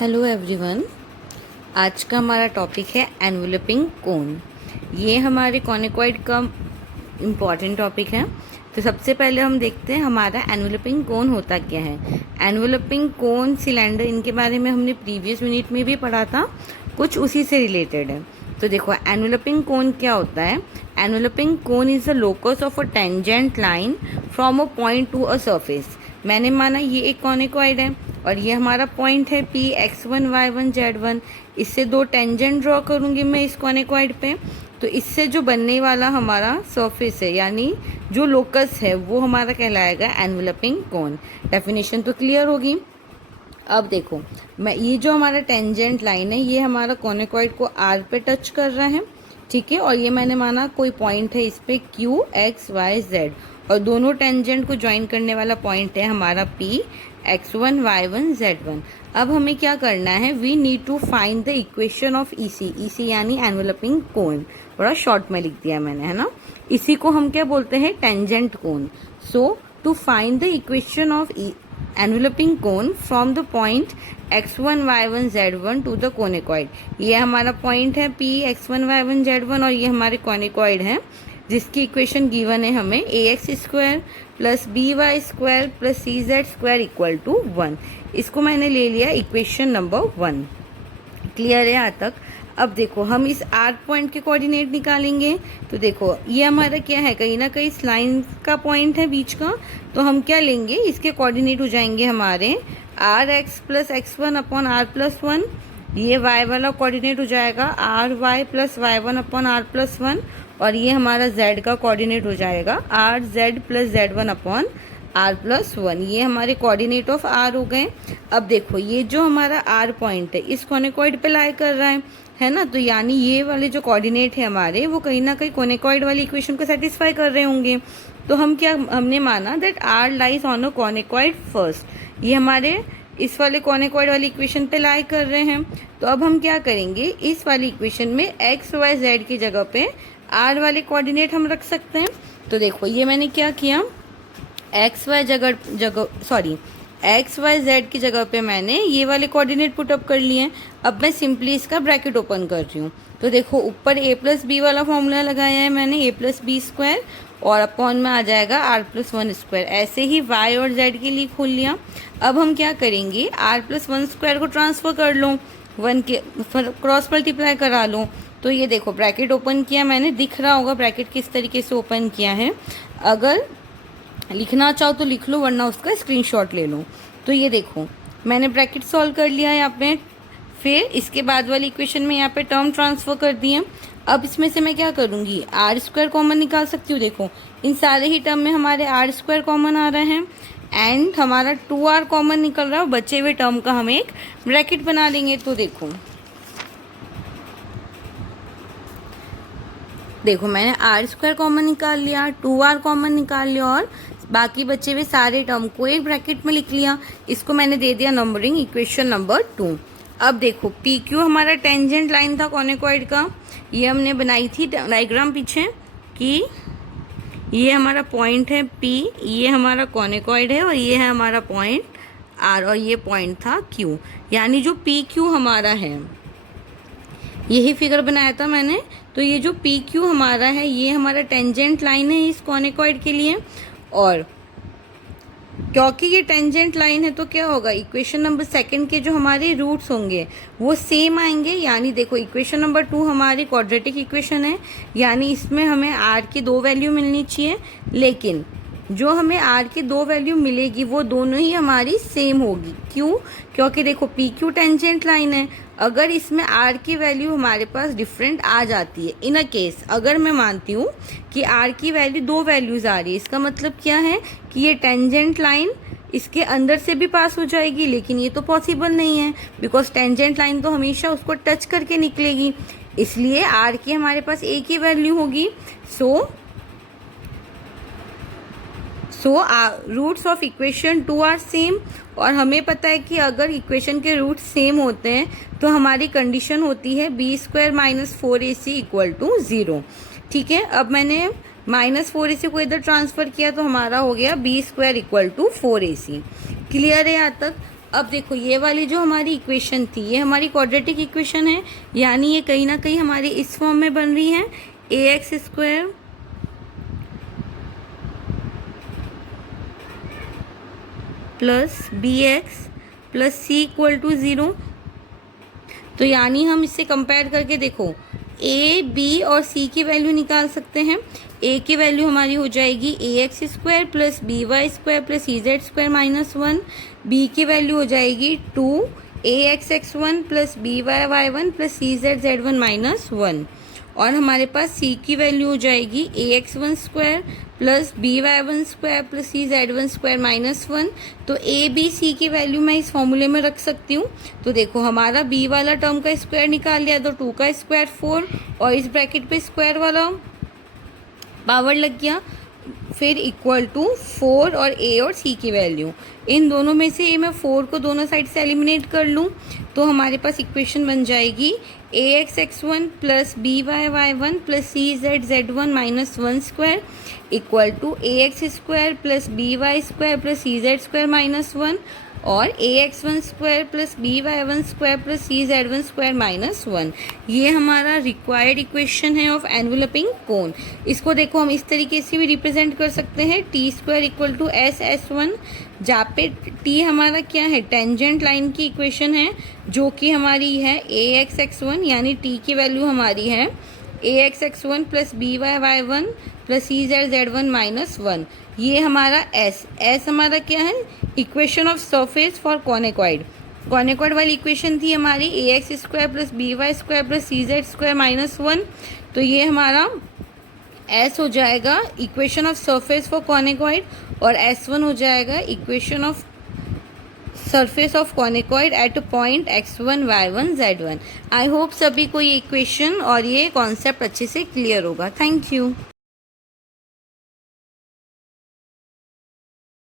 Hello everyone. आज का हमारा टॉपिक है एनवेलपिंग कोन। ये हमारे कॉनिकॉइड का इम्पॉर्टेंट टॉपिक है। तो सबसे पहले हम देखते हैं हमारा एनवेलपिंग कोन होता क्या है। एनवेलपिंग कोन, सिलेंडर, इनके बारे में हमने प्रीवियस यूनिट में भी पढ़ा था, कुछ उसी से रिलेटेड है। तो देखो एनवेलपिंग कोन क्या होता है। Enveloping cone is the locus of a tangent line from a point to a surface. मैंने माना ये एक कॉनिकॉइड है और ये हमारा पॉइंट है P, x1 y1 z1। इससे दो टेंजेंट ड्रॉ करूंगी मैं इस कॉनिकॉइड पे। तो इससे जो बनने वाला हमारा सरफेस है, यानी जो लोकस है, वो हमारा कहलाएगा एनवेलपिंग कोन। डेफिनेशन तो क्लियर होगी। अब देखो, मैं ये जो हमारा टेंजेंट लाइन है, ये हमारा कॉनिकॉइड को R पे टच कर रहा है, ठीक है। और ये मैंने माना कोई पॉइंट है इस पे Q, X, Y, Z, और दोनों टेंजेंट को ज्वाइन करने वाला पॉइंट है हमारा P, x1 y1 z1। अब हमें क्या करना है, we need to find the equation of EC यानी एनवेलपिंग कोन। थोड़ा शॉर्ट में लिख दिया मैंने, है ना। इसी को हम क्या बोलते हैं, tangent cone. So to find the equation of enveloping cone from the point x1 y1 z1 to the conicoid. ये हमारा पॉइंट है P, x1 y1 z1 और ये हमारे कोनिकॉइड है, जिसकी इक्वेशन गिवन है हमें ax square plus by square plus cz square equal to 1। इसको मैंने ले लिया इक्वेशन नंबर 1। क्लियर है यहाँ तक। अब देखो हम इस R पॉइंट के कोऑर्डिनेट निकालेंगे। तो देखो ये हमारा क्या है, कहीं ना कहीं इस लाइन का पॉइंट है बीच का। तो हम क्या लेंगे, इसके कोऑर्डिनेट हो जाएंगे हमारे rx plus x1 upon r plus 1। ये y वाला कोऑर्डिनेट हो जाएगा ry plus y1 upon r plus 1। और ये हमारा z का कोऑर्डिनेट हो जाएगा rz plus z1 upon r plus 1। ये हमारे कोऑर्डिनेट ऑफ r हो गए। अब देखो ये जो हमारा r पॉइंट है इस कोनिकॉइड पे लाई कर रहा है ना। तो यानी ये वाले जो कोऑर्डिनेट है हमारे, वो कहीं ना कहीं कोनिकॉइड वाली इक्वेशन को सेटिस्फाई कर रहे होंगे। तो हमने माना that r lies on a conicoid first. ये हमारे इस वाले कोनिकॉइड वाली इक्वेशन पे लाई कर रहे हैं। तो अब हम क्या करेंगे, इस वाली इक्वेशन में x y z की जगह पे r वाले कोऑर्डिनेट हम रख सकते हैं। तो देखो ये मैंने क्या किया, x y z की जगह पे मैंने ये वाले कोऑर्डिनेट पुट अप कर लिए हैं। अब मैं सिंपली इसका ब्रैकेट ओपन कर रही हूँ। तो देखो ऊपर a प्लस बी वाला फॉर्मूला लगाया है मैंने, a प्लस बी स्क्वायर, और अपॉन में आ जाएगा r प्लस 1 स्क्वायर। ऐसे ही y और z के लिए खोल लिया। अब हम क्या करेंगे, r प्लस 1 स्क्वायर को ट्रांसफर कर लो, 1 के क्रॉस मल्टीप्लाई करा लो। तो ये देखो ब्रैकेट ओपन किया मैंने, दिख रहा होगा ब्रैकेट किस तरीके से ओपन किया है। अगर लिखना चाहो तो लिख लो, वरना उसका स्क्रीनशॉट ले लो। तो ये देखो मैंने ब्रैकेट सॉल्व कर लिया है यहाँ पे। फिर इसके बाद वाली इक्वेशन में यहाँ पे टर्म ट्रांसफर कर दिए। अब इसमें से मैं क्या करूँगी, आर स्क्वायर कॉमन निकाल सकती हूँ। देखो इन सारे ही टर्म में हमारे आर स्क्वायर कॉमन आ रहे हैं एंड हमारा 2r कॉमन निकल रहा है। बचे हुए टर्म का हम एक ब्रैकेट बना लेंगे। तो देखो मैंने आर स्क्वायर कॉमन निकाल लिया, 2r कॉमन निकाल लिया और बाकी बचे हुए सारे टर्म को एक ब्रैकेट में लिख लिया। इसको मैंने दे दिया नंबरिंग इक्वेशन नंबर 2। अब देखो पी क्यू हमारा टेंजेंट लाइन था कॉनिकॉइड का। ये हमने बनाई थी डायग्राम पीछे कि ये हमारा पॉइंट है P, ये हमारा कॉनिकॉइड है और ये है हमारा पॉइंट R, और ये पॉइंट था Q। यानी जो पी क्यू हमारा है, यही फिगर बनाया था मैंने। तो ये जो पी क्यू हमारा है, ये हमारा टेंजेंट लाइन है इस कॉनिकॉइड के लिए। और क्योंकि ये टेंजेंट लाइन है तो क्या होगा, इक्वेशन नंबर 2 के जो हमारे रूट्स होंगे वो सेम आएंगे। यानी देखो इक्वेशन नंबर 2 हमारी क्वाड्रेटिक इक्वेशन है, यानी इसमें हमें r की 2 वैल्यू मिलनी चाहिए। लेकिन जो हमें r की 2 वैल्यू मिलेगी वो दोनों ही हमारी सेम होगी। क्यों, क्योंकि देखो पी क्यू टेंजेंट लाइन है। अगर इसमें r की वैल्यू हमारे पास डिफरेंट आ जाती है, इन अ केस अगर मैं मानती हूँ कि r की वैल्यू 2 वैल्यूज़ आ रही है, इसका मतलब क्या है कि ये टेंजेंट लाइन इसके अंदर से भी पास हो जाएगी। लेकिन ये तो पॉसिबल नहीं है, बिकॉज टेंजेंट लाइन तो हमेशा उसको टच करके निकलेगी। इसलिए r की हमारे पास एक ही वैल्यू होगी। So roots of equation 2 are same. और हमें पता है कि अगर इक्वेशन के रूट सेम होते हैं तो हमारी कंडीशन होती है b square minus 4ac equal to 0। ठीक है, अब मैंने माइनस 4ac को इधर ट्रांसफ़र किया तो हमारा हो गया b square equal to 4ac। Clear है यहाँ तक। अब देखो ये वाली जो हमारी इक्वेशन थी ये हमारी क्वाड्रेटिक इक्वेशन है, यानी ये कहीं ना कहीं हमारी इस फॉर्म में बन रही है, ax square plus bx plus C equal to 0। तो यानी हम इससे कंपेयर करके देखो a b और c की वैल्यू निकाल सकते हैं। a की वैल्यू हमारी हो जाएगी ax square plus by square plus ez square minus 1। b की वैल्यू हो जाएगी 2axx1 plus by1 plus cz1 minus 1। और हमारे पास c की वैल्यू हो जाएगी ax1 square plus by1 square plus cz1 square minus 1। तो a b c की वैल्यू मैं इस फॉर्मूले में रख सकती हूँ। तो देखो हमारा b वाला टर्म का स्क्वायर निकाल लिया तो 2 का स्क्वायर 4 और इस ब्रैकेट पे स्क्वायर वाला पावर लग गया, फिर इक्वल टू 4 और a और c की वैल्यू। इन दोनों में से मैं 4 को दोनों साइड से एलिमिनेट कर लूँ तो हमारे पास इक्वेशन बन जाएगी axx1 plus by1 plus cz1 minus 1 square equal to ax square plus by square plus cz square minus 1 और ax1 square plus by1 square plus cz1 square minus 1। ये हमारा रिक्वायर्ड इक्वेशन है ऑफ एनवेलपिंग कोन। इसको देखो हम इस तरीके से भी रिप्रेजेंट कर सकते हैं, T square equal to S S one, जहाँ पे टी हमारा क्या है, टेंजेंट लाइन की इक्वेशन है जो कि हमारी है ax(x1), यानी टी की वैल्यू हमारी है ax(x1) plus by(y1) plus cz(z1) minus 1। ये हमारा एस हमारा क्या है, equation of surface for conicoid. Conicoid वाली इक्वेशन थी हमारी ax square plus by square plus cz square minus 1। तो ये हमारा एस हो जाएगा equation of surface for conicoid और S1 हो जाएगा equation of surface of conicoid at point x1 y1 z1। I hope सभी को ये इक्वेशन और ये कॉन्सेप्ट अच्छे से क्लियर होगा। Thank you.